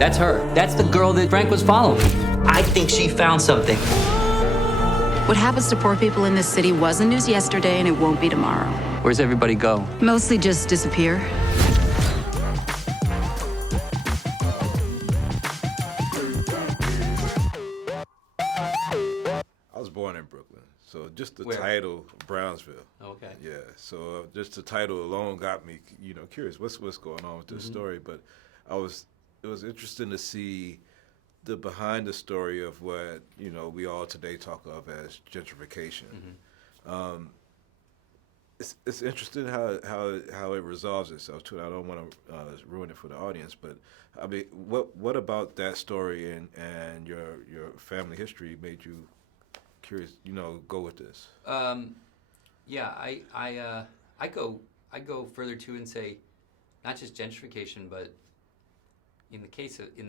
That's her. That's the girl that Frank was following. I think she found something. What happens to poor people in this city wasn't news yesterday, and it won't be tomorrow. Where's everybody go? Mostly just disappear. I was born in Brooklyn, so just the Where? title, Brownsville. Okay. Yeah, so just the title alone got me, curious. What's going on with this story? But it was interesting to see the behind the story of what we all today talk of as gentrification. It's interesting how it resolves itself too. I don't want to ruin it for the audience, but I mean, what about that story and your family history made you curious? Go with this. Yeah, I go further too and say, not just gentrification, but in the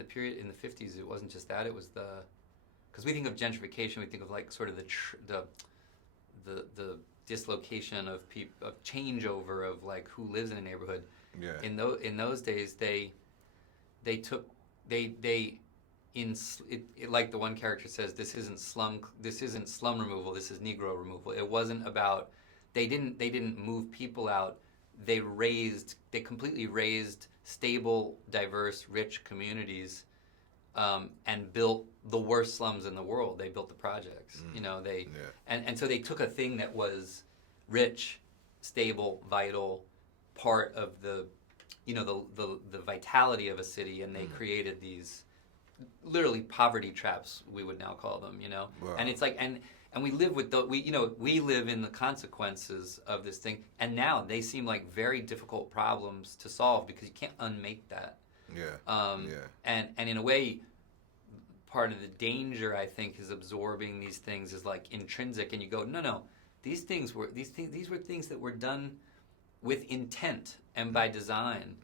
period in the 50s, it wasn't just that. It was because we think of gentrification, we think of like sort of the dislocation of changeover of like who lives in a neighborhood. Yeah. In those days, like the one character says, this isn't slum removal, this is Negro removal. It wasn't about they didn't move people out. They completely raised stable, diverse, rich communities, and built the worst slums in the world. They built the projects. And so they took a thing that was rich, stable, vital, part of the vitality of a city, and they created these literally poverty traps, we would now call them. Wow. And it's like and we live with we live in the consequences of this thing, and now they seem like very difficult problems to solve because you can't unmake that. And in a way, part of the danger, I think, is absorbing these things is like intrinsic, and you go, no, these were things that were done with intent and by design.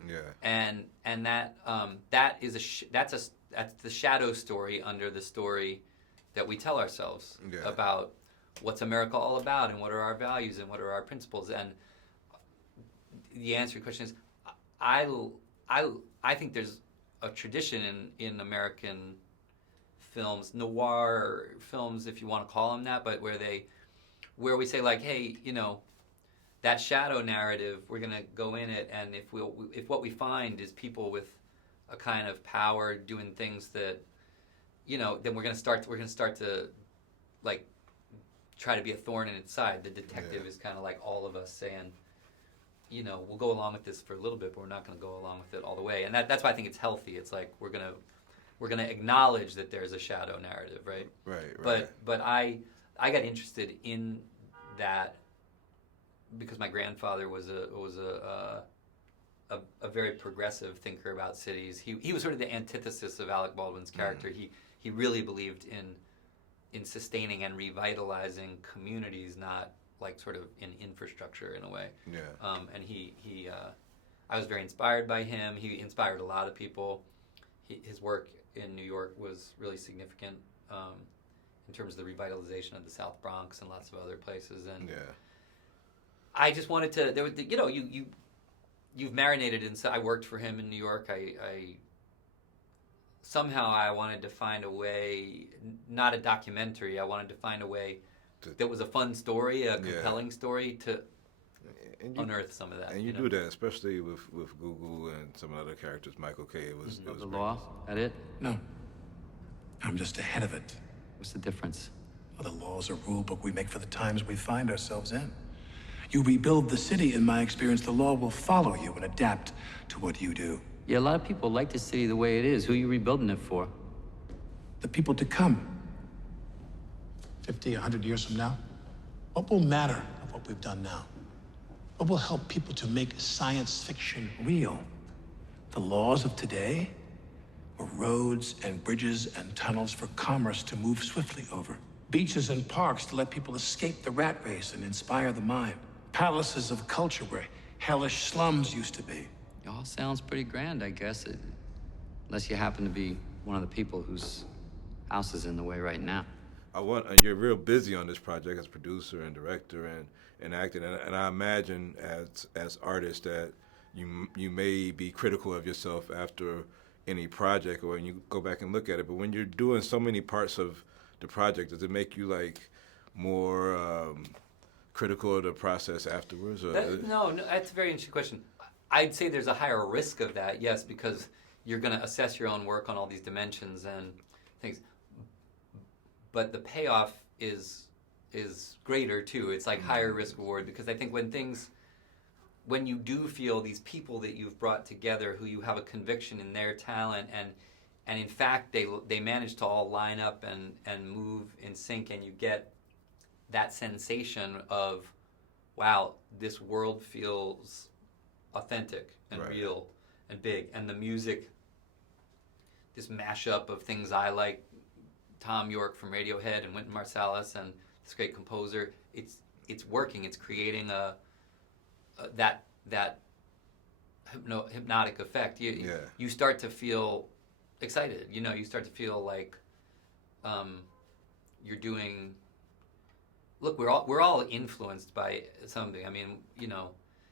And that is that's the shadow story under the story that we tell ourselves about what's America all about and what are our values and what are our principles. And the answer to your question is, I think there's a tradition in American films, noir films, if you want to call them that, but where we say like, hey, that shadow narrative, we're going to go in it, and if what we find is people with a kind of power doing things that, then we're going to start to like try to be a thorn in its side. The detective is kind of like all of us saying, we'll go along with this for a little bit, but we're not going to go along with it all the way. And that's why I think it's healthy. It's like we're gonna acknowledge that there's a shadow narrative, right? Right. But I got interested in that because my grandfather was a very progressive thinker about cities. He was sort of the antithesis of Alec Baldwin's character. He really believed in sustaining and revitalizing communities, not like sort of in infrastructure in a way. And I was very inspired by him. He inspired a lot of people. His work in New York was really significant in terms of the revitalization of the South Bronx and lots of other places. And I just wanted to. You've marinated in. So I worked for him in New York. Somehow I wanted to find a way, not a documentary. I wanted to find a way that was a fun story, a compelling story to unearth some of that. And you do that, especially with Google and some other characters. Michael K. It was the law. That it? No. I'm just ahead of it. What's the difference? Well, the law's a rule book we make for the times we find ourselves in. You rebuild the city, in my experience, the law will follow you and adapt to what you do. Yeah, a lot of people like the city the way it is. Who are you rebuilding it for? The people to come. 50, 100 years from now, what will matter of what we've done now? What will help people to make science fiction real? The laws of today, or roads and bridges and tunnels for commerce to move swiftly over? Beaches and parks to let people escape the rat race and inspire the mind? Palaces of culture where hellish slums used to be? It all sounds pretty grand, I guess, unless you happen to be one of the people whose house is in the way right now. And you're real busy on this project as producer and director and acting, and I imagine as artists that you may be critical of yourself after any project or when you go back and look at it, but when you're doing so many parts of the project, does it make you like more critical of the process afterwards? Or No, that's a very interesting question. I'd say there's a higher risk of that, yes, because you're going to assess your own work on all these dimensions and things. But the payoff is greater too. It's like higher risk reward, because I think when you do feel these people that you've brought together who you have a conviction in their talent and in fact they manage to all line up and move in sync, and you get that sensation of, wow, this world feels authentic and Right. real and big, and the music, this mashup of things I like, Tom York from Radiohead and Wynton Marsalis and this great composer, it's working. It's creating that hypnotic effect. You start to feel excited. You start to feel like you're doing. Look, we're all influenced by something. I mean,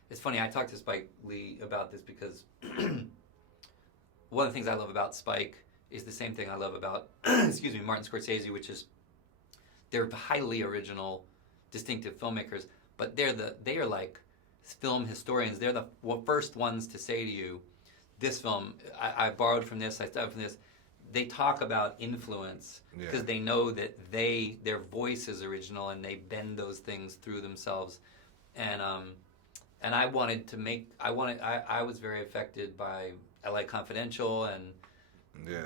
it's funny. I talked to Spike Lee about this because one of the things I love about Spike is the same thing I love about Martin Scorsese, which is they're highly original, distinctive filmmakers, but they are like film historians. They're the first ones to say to you, this film, I borrowed from this, I studied from this. They talk about influence because they know that their voice is original and they bend those things through themselves. And I wanted to I was very affected by LA Confidential and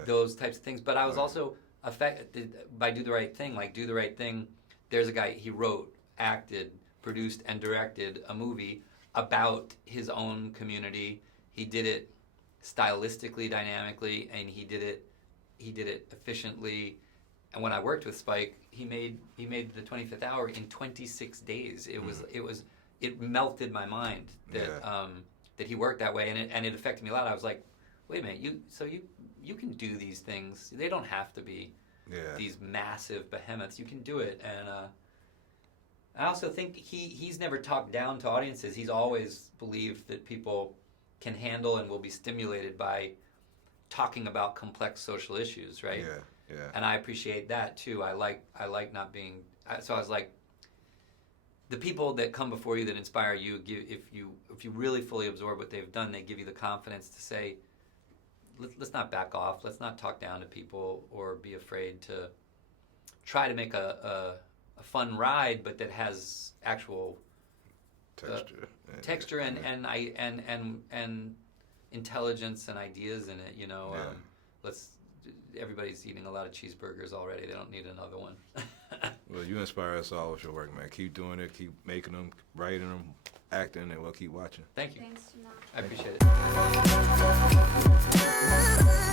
those types of things. But I was also affected by Do the Right Thing. Like Do the Right Thing, there's a guy, he wrote, acted, produced, and directed a movie about his own community. He did it stylistically, dynamically, and he did it efficiently. And when I worked with Spike, he made the 25th Hour in 26 days. It melted my mind that he worked that way, and it affected me a lot. I was like, wait a minute, you can do these things. They don't have to be these massive behemoths. You can do it. And I also think he's never talked down to audiences. He's always believed that people can handle and will be stimulated by talking about complex social issues, right? Yeah. And I appreciate that too. I like not being. So I was like, the people that come before you that inspire you, if you really fully absorb what they've done, they give you the confidence to say, let's not back off. Let's not talk down to people or be afraid to try to make a fun ride, but that has actual texture and intelligence and ideas in it. Everybody's eating a lot of cheeseburgers already. They don't need another one. Well, you inspire us all with your work, man. Keep doing it. Keep making them, writing them, acting, and we'll keep watching. Thank you. Thanks so much. I appreciate it.